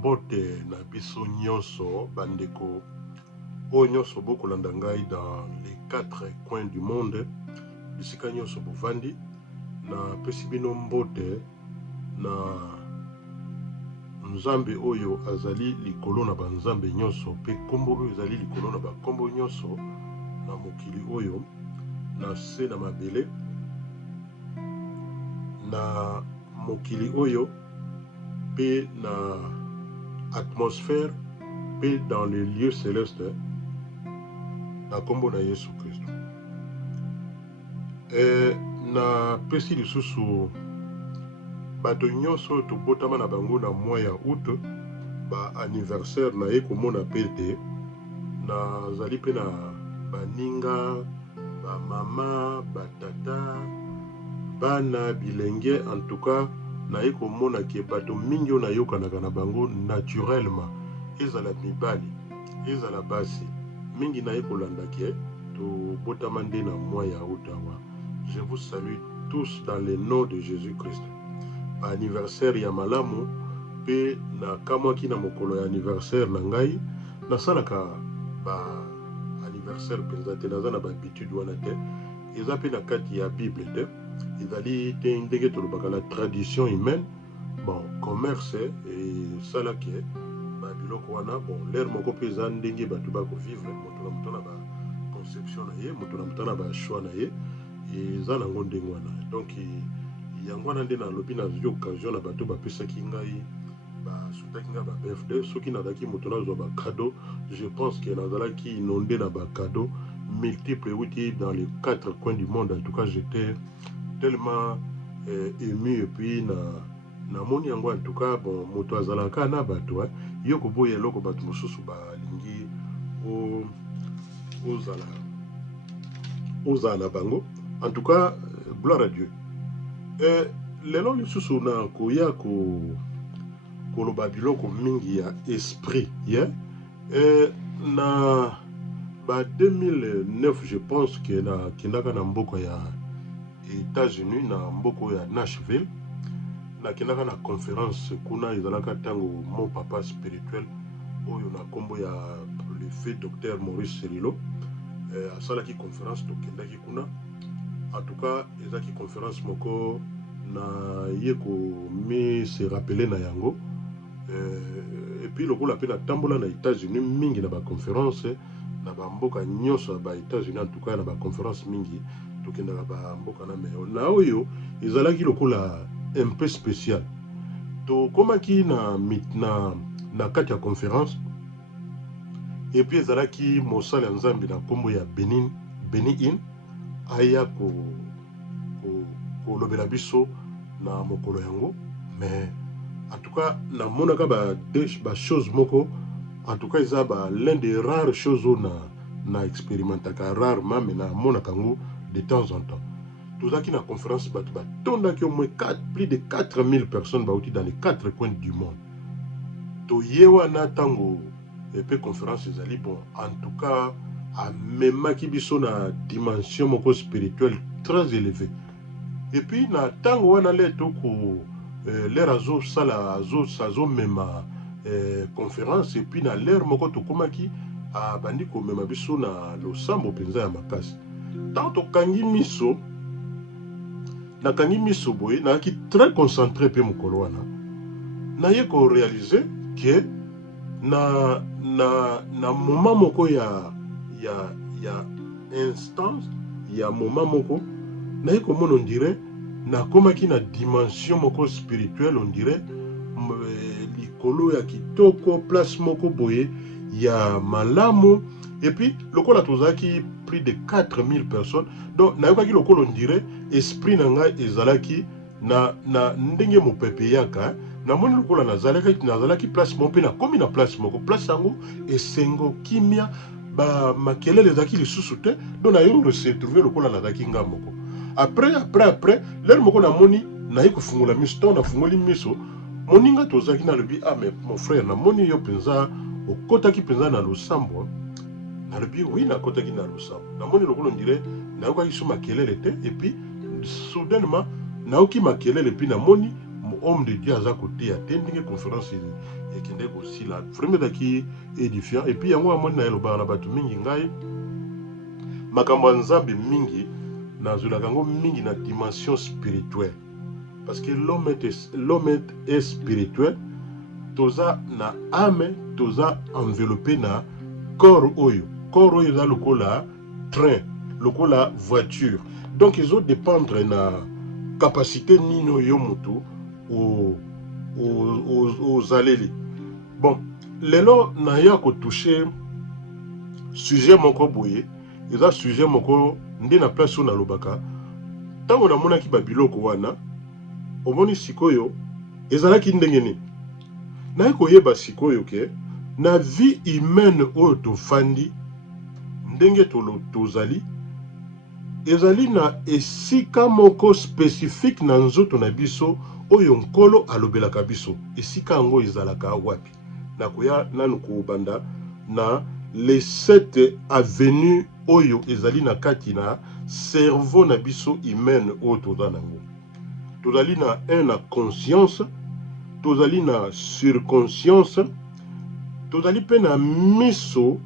mbote na biso nyonso bandeko oyo nyonso bokolanda ngai dans les 4 coins du monde bisika nyonso bovandi na pesi bino mbote na nzambe oyo azali likolo na banzambe nyonso pe kombo oyo azali likolo na bakombo nyonso na mokili oyo na se na mabele na mokili oyo pe na atmosphère pe dans les lieux célestes na kombo na Yesu Kristo. Na pesi lisusu bato nyonso tobotama na bango na mois ya août ba anniversaire na ye komona pete na zali pe na baninga ba mama ba tata bana bilenge en tout cas na ye komona ke bato mingi na yokanaka na bango naturellement ezala mibali ezala basi mingi na ye kolanda ke tobotama nde na mois ya août awa. Je vous salue tous dans le nom de Jésus-Christ. Anniversaire ya malamu pe na kamwaki na mokolo ya anniversaire na ngai nasalaka ba anniversaire penza te naza na ba habitude wana te eza pe na kati ya Bible te ezali te ndenge tolobaka la tradition humaine bon commerce esalaki ba biloko wana bon l'air moko pe eza ndenge bato bakovivre moto na moto na ba conception na ye moto na moto na ba choix na ye eza nango ndenge wana donc yango wana nde nalobi nazwi occasion na bato bapesaki ngai basutaki ngai ba birthday soki nazalaki moto nazwa ba cadeau je pense que nazalaki inondé na ba cadeau multiples outil dans les 4 coins du monde. En tout cas j'étais tellement ému et puis na moni yango en tout cas bon moto azalaka na bato yo koboya eloko bato mosusu balingi ozala na bango. En tout cas gloire à Dieu. Lelo lisusu na koya koloba biloko mingi ya esprit na ba 2009 je pense que na kindaka na mboko ya États-Unis na mboko ya Nashville na kindaka na conférence kuna ezalaka tango mon papa spirituel oyo na kombo ya le fait docteur Maurice Serilo asalaki conférence tokendaki kuna. En tout cas ezaki conférence moko na yeko mi se rappeler na yango et puis lokola pe na tambola na États-Unis mingi na ba conférence na ba mboka nyonso ba États-Unis en tout cas na ba conférence mingi tokendaka ba mboka na meyo na oyo ezalaki lokola un peu spécial to komaki na kati ya conférence et puis ezalaki mosala ya nzambe na kombo ya Benin aya kolobela biso na mokolo yango mais en tout cas na monaka ba chose moko en tout cas eza l'un des rares choses na expérimentaka rarement mais na monaka ngo de temps en temps. Tozaki na conférence bato batondaki au moins plus de 4000 personnes bauti dans les 4 coins du monde. Toyewa na tango et puis conférence ezali bon en tout cas amemaki biso na dimension moko spirituelle très élevée. Et puis na tango wana le toko l'air azo mema conférence et puis na l'air moko tokomaki bandi ko mema biso na losambo penza ya makasi. Tant kangi miso boye na ki très concentré pe mokolo wana na ye ko réaliser que na moment moko ya instance ya moment moko na ye komona on dirait na komaki na dimension moko spirituelle on dirait likolo ya kitoko place moko boye ya malamu et puis lokola tozaki plus de 4000 personnes donc na yokaki lokola on dirait esprit na ngai ezalaki na ndenge mopepe yaka na moni lokola nazalaki place moko pe na komi na place moko place yango esengo kimia ba makelele ezalaki lisusu te donc na yo se trouver lokola nazalaki nga moko après l'air moko na moni na ye kofungula miso to na fungoli miso moninga tozaki na lobi mais mon frère na moni yo penza okotaki penza na losambo na lobi oui na kotaki na losambo na moni lokola ndire na yokaki so makelele te et puis soudainement na oki makelele puis na moni homme de Dieu aza côté ya te ndenge conférence ekende kosila vraiment qui édifiant. Et puis yango amoni na elobaka na bato mingi ngai makambo ya nzambe mingi nazolaka yango mingi na dimension spirituelle, parce que l'homme est spirituel. Toza na âme, toza enveloppé na corps oyo eza lokola train, lokola voiture. Donc ils ont dépendre na capacité nino yo mutu aux aleli. Bon, lelo na ya ko toucher sujet moko boye, eza sujet moko nde na place na lobaka tango na mona ki babiloko wana omoni sikoyo ezalaki ndenge nini. Na koyeba sikoyo ke na vie humaine oyo tofandi ndenge tozali ezali na esika moko spécifique na nzoto na biso oyo nkolo alobelaka biso. Esika yango ezalaka wapi? Na koya nanu kobanda na les 7 avenues oyo ezali na kati na cerveau na biso humaine oyo toza nango. Tozali na 1 na conscience, tozali na surconscience, tozali pe na miso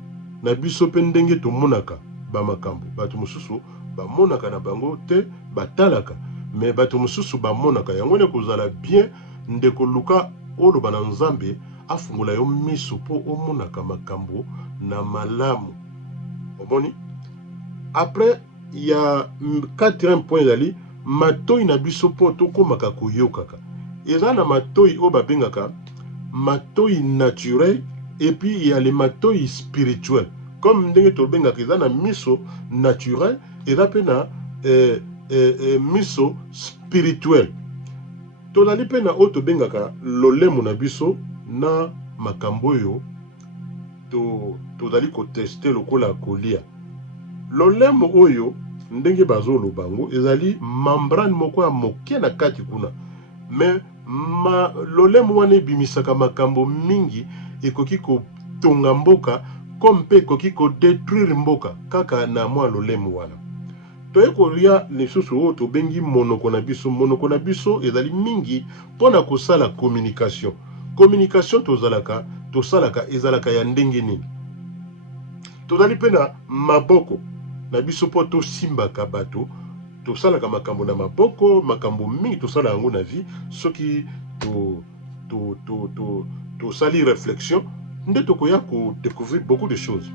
na biso pe ndenge tomonaka bamakambo. Bato mosusu bamonaka na bango te batalaka, mais bato mosusu bamonaka. Yango ne kozala bien ndeko luka oloba na nzambe afungola yo miso po omonaka makambo na malamu. Omoni? Après il y a 4 points ezali matoi na biso po tokomaka koyokaka. Eza na matoi oyo babengaka matoi naturel, et puis il y a les matoi spirituel. Comme ndenge tobengaka eza na miso naturel, eza pe na miso spirituel. Tozali pe na oyo tobengaka lolemo na biso na makambo oyo tozali koteste lokola kolia. Lolemo oyo ndenge bazoloba bango ezali membrane moko ya moke na kati kuna, mais lolemo wana ebimisaka makambo mingi, ekoki kotonga mboka comme pe ekoki kodétruire mboka kaka na mwa lolemo wana. Toye kolia lisusu oyo tobengi monoko na biso. Monoko na biso ezali mingi mpona kosala communication. Communication tosalaka ezalaka ya ndenge nini? Tozali pe na maboko na biso po tosimbaka bato, tosalaka makambo na maboko, makambo mingi tosala yango na vie. Soki tosali réflexion nde tokoya ko découvrir beaucoup de choses.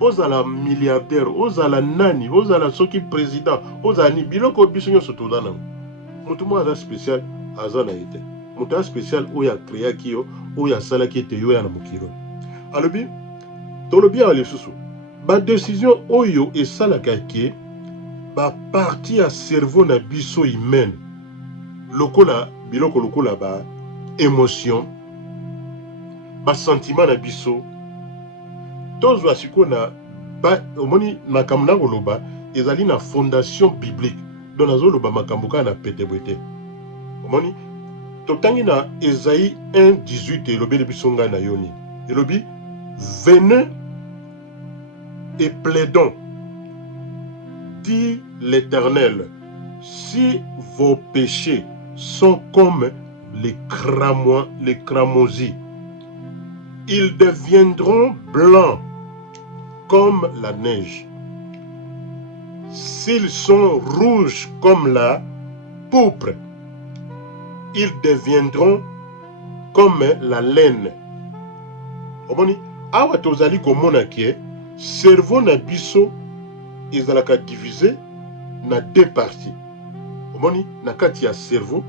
Ozala milliardaire, ozala nani, ozala soki président, ozala ni biloko biso nyonso toza nango. Mutu mo aza spécial aza na ete. Mutu aza spécial oyo akreaki yo, oyo asalaki ete yo ya na mokilo. Alobi tolobi ya lisusu ba décision oyo esalaka ke ba partie ya cerveau na biso humaine lokola biloko lokola ba émotion, ba sentiment na biso tozwa siko na omoni makambo na koloba ezali na fondation biblique. Donc nazoloba makambo kaka na petebwete. Omoni totangi na Esaïe 1:18 elobeli biso ngai na yoni. Elobi venez et plaidons, dit l'Éternel, si vos péchés sont comme les cramoisis, ils deviendront blancs comme la neige. S'ils sont rouges comme la pourpre, ils deviendront comme la laine. Omoni, awa tozali komona ke cerveau na biso ezalaka divisé na 2 parties. Omoni, na kati ya cerveau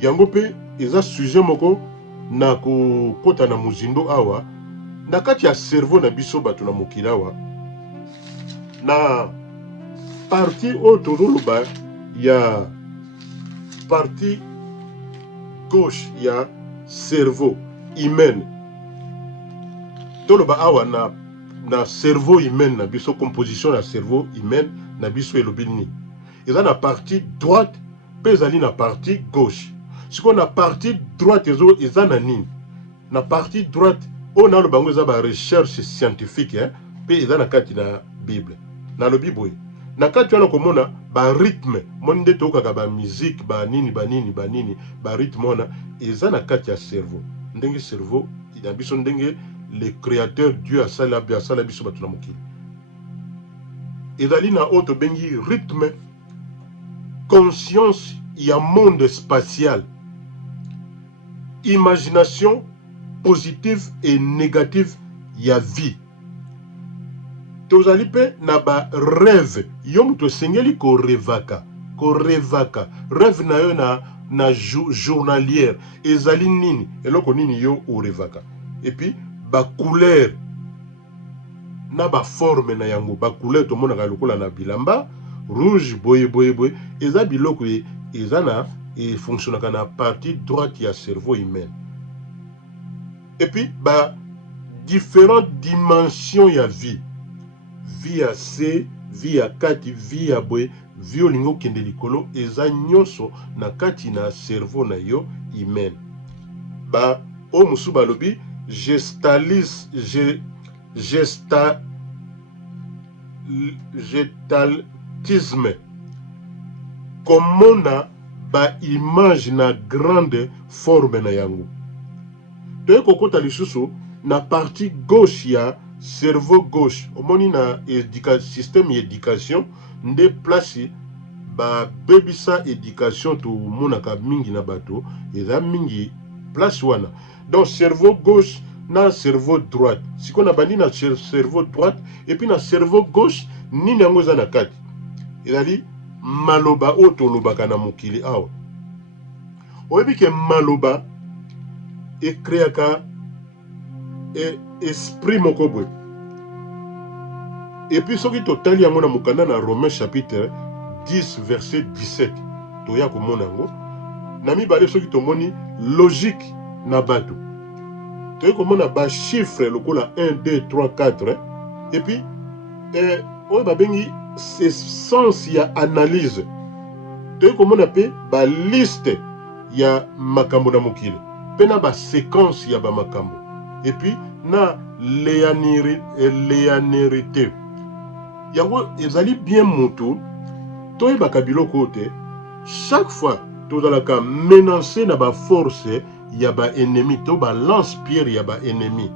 yango pe eza sujet moko na kokota na muzindo awa. Na kati ya cerveau na biso bato na mokili awa, na partie oyo tozoloba ya partie gauche ya cerveau humaine. Toloba awa na cerveau humaine na biso, composition na cerveau humaine na biso elobi nini? Eza na partie droite pe ezali na partie gauche. Siko na partie droite eza na nini? Na partie droite oyo na lobango eza ba recherche scientifique pe eza na kati na Bible. Na lobi boye na kati wana komona ba rythme monde tokaka ba musique ba nini ba rythme wana eza na kati ya cerveau. ndenge cerveau na biso ndenge le créateur Dieu asala biso bato na mokili ezali na oyo tobengi rythme conscience ya monde spatial imagination positive et négative ya vie tozali pe na ba rêve yo moto esengeli korevaka rêve na yo na journalière ezali nini eloko nini yo orevaka et puis ba couleur na ba forme na yango ba couleur tomonaka lokola na bilamba rouge boye eza biloko eza na fonctionnaka na partie droite ya cerveau humain et puis ba différentes dimensions ya vie ya C vie ya kati vie ya boye vie olingo kende likolo eza nyonso na kati na cerveau na yo humain ba o musu balobi gestaltisme komona ba image na grande forme na yango toye kokota lisusu na partie gauche ya cerveau gauche omoni na système ya éducation nde place ba bebisa éducation tomonaka mingi na bato eza mingi place wana donc cerveau gauche na cerveau droite siko na bandi na cerveau droite et puis na cerveau gauche nini yango eza na kati ezali maloba oyo tolobaka na mokili awa oyebi ke maloba ekreaka esprit moko boye et puis soki totali yango na mokanda na Romains chapitre 10 verset 17 toya komona yango na mibale soki tomoni logique na bato toye komona ba chiffre lokola 1 2 3 4 et puis oyo babengi sens ya analyse toye komona pe ba liste ya makambo na mokili pe na ba séquence ya ba makambo et puis na linéarité yango ezali bien moto toyebaka biloko te chaque fois tozalaka menacé na ba force ya ba ennemi to ba lance pierre ya ba ennemi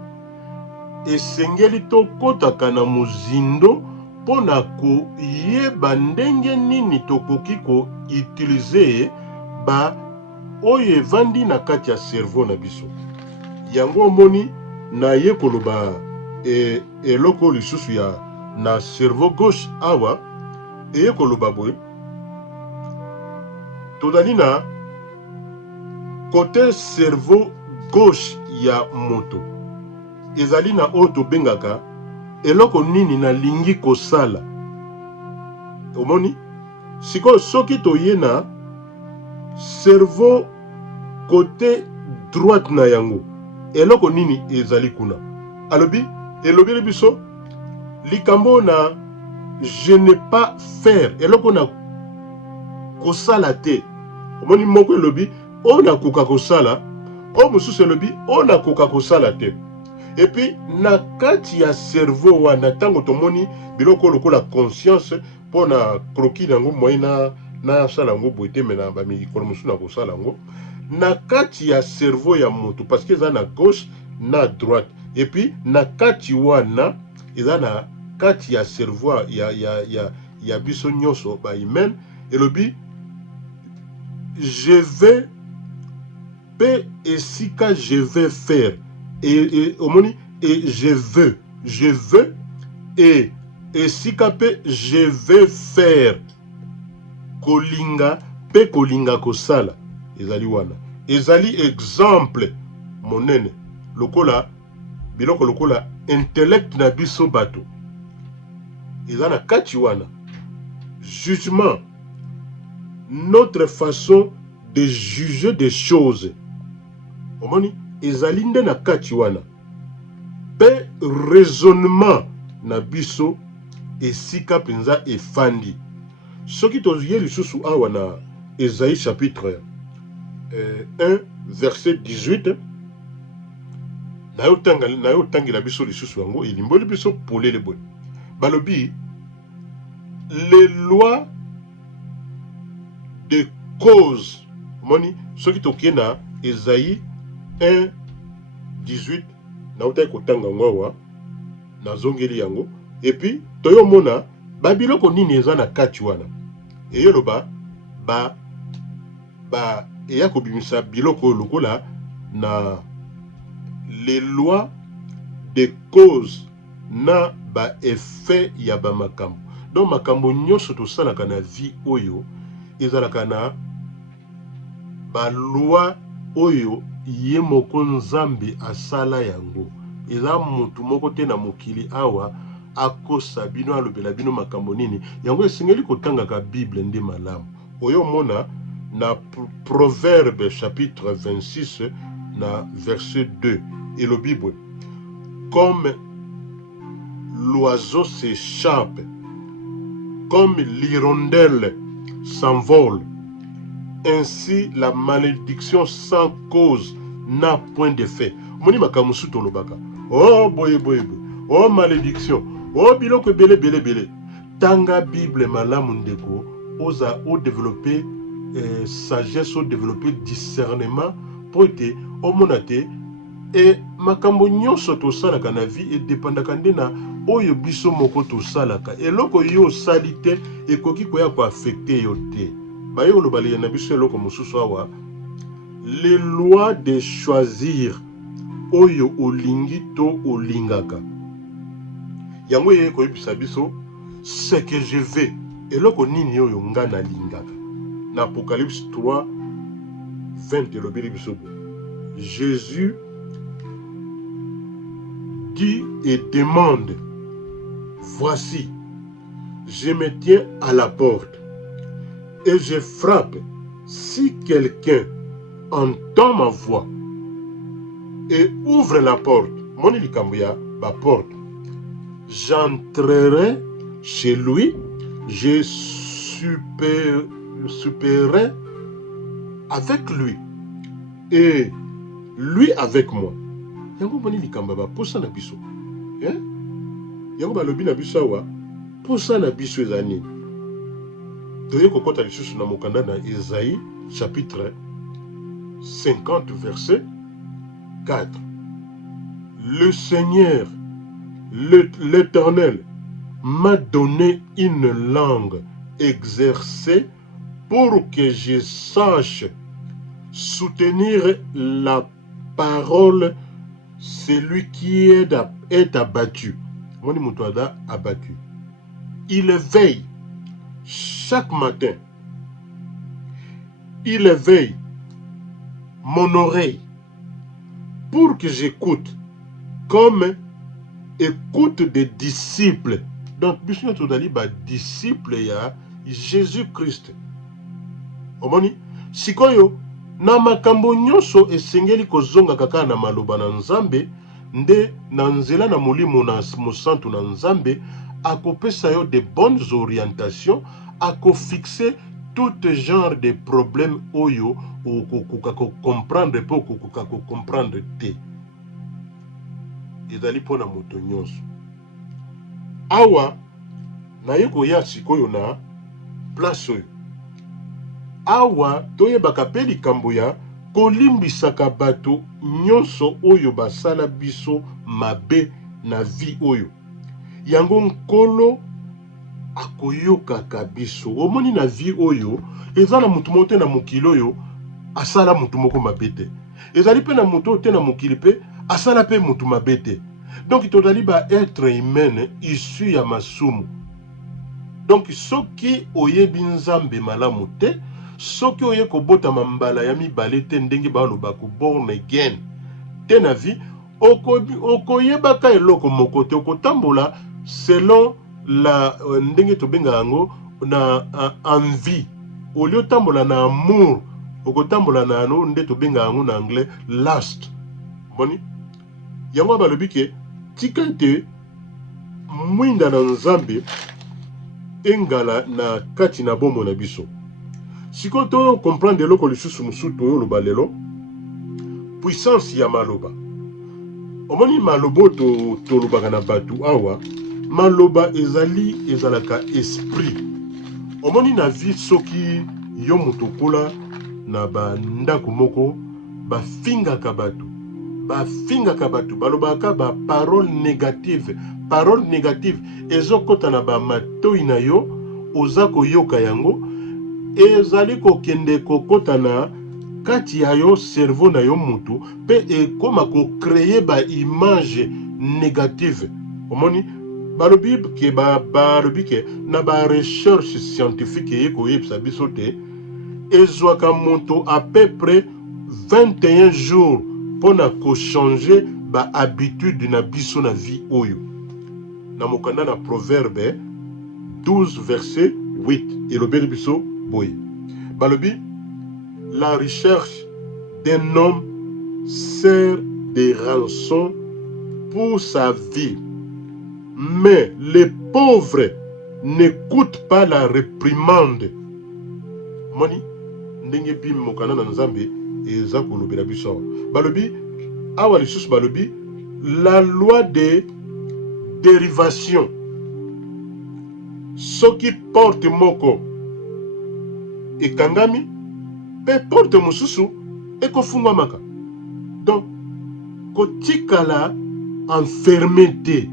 esengeli tokotaka na mozindo mpona koyeba ndenge nini tokoki koutilize ba oyo evandi na kati ya cerveau na biso yango omoni naye koloba eloko lisusu ya na cerveau gauche awa eye koloba boye tozali na côté cerveau gauche ya moto ezali na oyo tobengaka eloko nini nalingi kosala omoni sikoyo soki toye na cerveau côté droite na yango eloko nini ezali kuna alobi elobeli biso likambo na je ne pas faire eloko na kosala te omoni moko elobi oyo nakoka kosala oyo mosusu elobi oyo nakoka kosala te et puis na kati ya cerveau wana ntango tomoni biloko lokola conscience mpo na kroki nango moi na sala yango boye te me na bamikolo mosusu na kosala yango na kati ya cerveau ya moto parce que eza na gauche na droite et puis na kati wana eza na kati ya cerveau ya biso nyonso ba humain elobi je vais pe esika je vais faire et omoni et je veux et esika pe je vais faire kolinga pe kolinga kosala ezali wana ezali exemple monene lokola biloko lokola intellect na biso bato eza na kati wana jugement notre façon de juger des choses omoni ezali nde na kati wana pe raisonnement na biso esika penza efandi soki tozie lisusu awa na Esaïe chapitre 1 verset 18 nayo tangela biso lisusu yango elimboli biso polele boye balobi les lois de cause moni soki tokie na Esaïe 1 18 nautai kotanga ngwawa nazongeli yango et puis toyomona babiloko nini eza na kati wana eyoloba ba eya kobimisa biloko lokola na les lois de cause na ba effet ya ba makambo. Donc makambo nyonso tosalaka na vie oyo ezalaka na ba loi oyo ye moko Nzambe asala yango. Eza mutu moko te na mokili awa akosa bino alobela bino makambo nini. Yango esengeli kotanga ka Bible nde malamu. Oyo mona na Proverbe chapitre 26 na verset 2 et le Bible comme l'oiseau s'échappe, comme l'hirondelle s'envole, ainsi la malédiction sans cause n'a point d'effet. Moni makamusu tolobaka. Oh boye boye boye. Oh malédiction. Oh biloko bele bele bele. Tanga Bible malamu ndeko oza o développer sagesse, o développer discernement pour te o monate et makambo nyonso tosalaka na vie et dépendaka nde na oyo biso moko tosalaka eloko yo osali te ekoki koya koaffecte yo te bayo olobali na biso eloko mosusu awa les lois de choisir oyo olingi to olingaka yango ye koyebisa biso ce que je vais eloko nini oyo nga nalingaka na Apocalypse 3 20 elobeli biso Jésus dit et demande, voici, je me tiens à la porte et je frappe. Si quelqu'un entend ma voix et ouvre la porte, ma porte, j'entrerai chez lui, je souperai avec lui et lui avec moi. Yango boni likamba ba posa na biso yango balobi na biso awa posa na biso ezani toye kokota lisusu na mokanda na Esaïe chapitre 50 verset 4. Le Seigneur l'Éternel m'a donné une langue exercée pour que je sache soutenir la parole. Celui qui est abattu, abattu, il veille chaque matin, il veille mon oreille pour que j'écoute comme écoute des disciples. Donc, bisous totali ba disciple ya Jésus-Christ. Omoni, sikoyo na makambo nyonso esengeli kozonga kaka na maloba na Nzambe nde na nzela na molimo na mosantu na Nzambe akopesa yo de bonnes orientations akofixer tout genre de problèmes oyo okokuka ko comprendre po okokuka ko comprendre te ezali pona moto nyonso awa na yeko ya sikoyo na place oyo awa toyebaka pe likambo ya kolimbisaka bato nyonso oyo basala biso mabe na vie oyo yango nkolo akoyokaka biso omoni na vie oyo eza na mutu moko te na mokili oyo asala mutu moko mabe te ezali pe na mutu te na mokili pe asala pe mutu mabe te donc tozali ba être humaine issu ya masumu donc soki oyebi Nzambe malamu te soki oye kobotama mbala ya mibale te ndenge baloba ko born again te na vie okoyebaka eloko moko te okotambola selon la ndenge tobenga yango na envie olio tambola na amour okotambola na ano nde tobenga yango na anglais lust boni yango balobi ke tika te mwinda na Nzambe engala na kati na bomo na biso siko to comprendre eloko lisusu musutu oyo loba lelo puissance ya maloba omoni malobo tolobaka na batu awa maloba ezalaka esprit omoni na vie soki yo mutu kola na bandako moko bafingaka batu bafingaka bato balobaka ba parole négative ezokota na bamatoi na yo oza koyoka yango ezali kokende kokota na kati ya yo cerveau na yo mutu mpe ekoma kocreye baimage négative. Omoni balobi ke na barecherche scientifique eye koyebisa biso te ezwaka moto à peu près 21 jours mpona kochange bahabitude na biso na vie oyo. Na mokanda na Proverbe 12 verset 8 elobeli biso boye balobi la recherche d'un homme sert de rançon pour sa vie, mais les pauvres n'écoutent pas la réprimande. Moni ndenge bim mokanda na Nzambe eza kolobela biso balobi awa lisusu balobi la loi de dérivation soki porte moko ekangami pe porte mosusu ekofungwamaka. Donc kotikala enfermé te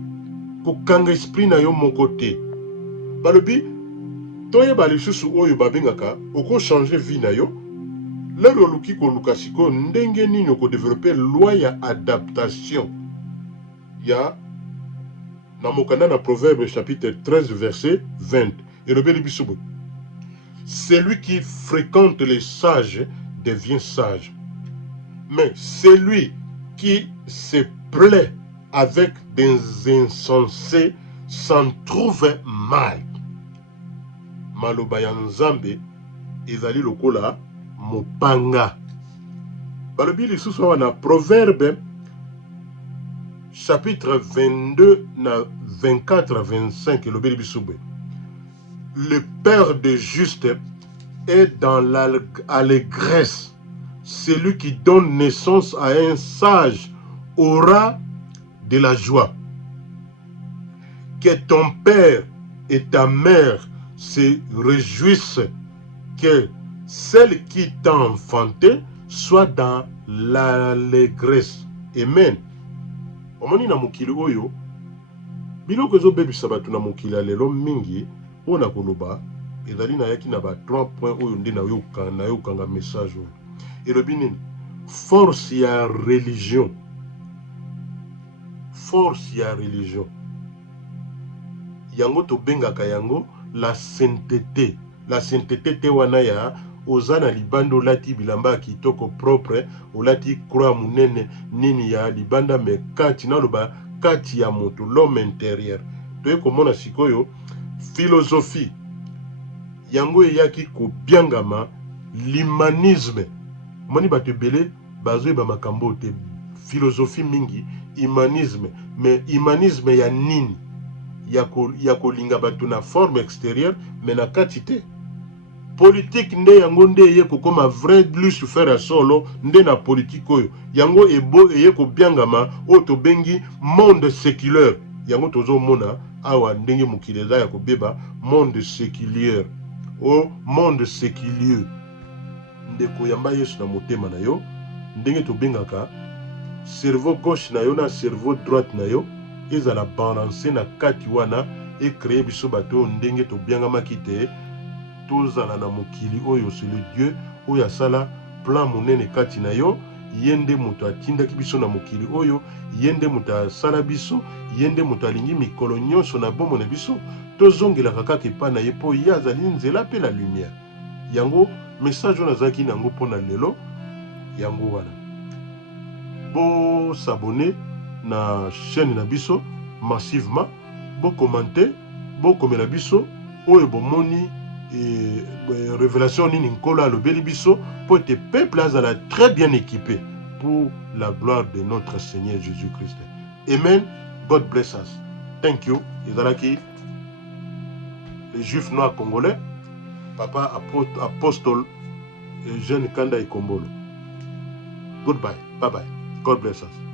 kokanga esprit na yo moko te balobi toyeba lisusu oyo babengaka okochange vie na yo lelo oluki koluka sikoyo ndenge nini okodevelope loi ya adaptation ya na mokanda na Proverbe chapitre 13 verset 20 elobeli biso boye celui qui fréquente les sages devient sage, mais celui qui se plaît avec des insensés s'en trouve mal. Maloba ya Nzambe ezali lokola mopanga. Balobi lisusu awa na Proverbe chapitre 22 na 24 à 25 elobeli biso boye le père des justes est dans l'allégresse. Celui qui donne naissance à un sage aura de la joie. Que ton père et ta mère se réjouissent, que celle qui t'a enfanté soit dans l'allégresse. Amen. Omoni na mokili oyo biloko ezobebisa bato na mokili ya lelo mingi mpona koloba ezali nayaki na ba 3 points oyo nde nayokanga message oyo elobi nini force ya religion yango tobengaka yango la sainteté te wana ya oza na libanda olati bilamba ya kitoko propre olati croix munene nini ya libanda me kati naloba kati ya moto l'homme intérieur toye komona sikoyo philosophie yango eyaki kobiangama l'humanisme moni bato ebele bazoyeba makambo te philosophie mingi humanisme mais humanisme ya nini ya kolinga bato na forme extérieure mais na kati te politique nde yango nde eye kokoma vrai lucifer ya solo nde na politique oyo yango eye kobiangama oyo tobengi monde séculaire yango tozomona awa ndenge mokili eza ya kobeba monde séculier o monde séculier ndeko yamba Yesu na motema na yo ndenge tobengaka cerveau gauche na yo na cerveau droite na yo ezala balance na kati wana ecreye biso bato ndenge tobiangamaki te tozala na mokili oyo c'est le Dieu oyo asala plan monene kati na yo yende moto atindaki biso na mokili oyo yende moto asala biso yende moto alingi mikolo nyonso na bomoi na biso tozongelaka kaka epai na ye mpo ye azali nzela mpe la lumière yango message oyo nazalaki nango mpona lelo yango wana bosabone na chaîne na biso massivement bokomante bokomela biso oyo bomoni révélation nini nkolo alobeli biso mpo ete peuple azala très bien équipé pour la gloire de notre Seigneur Jésus-Christ. Amen. God bless us. Thank you. Ezalaki les juifs noirs congolais, papa apostole Eugène Kanda Ikombolo. Goodbye. Bye bye. God bless us.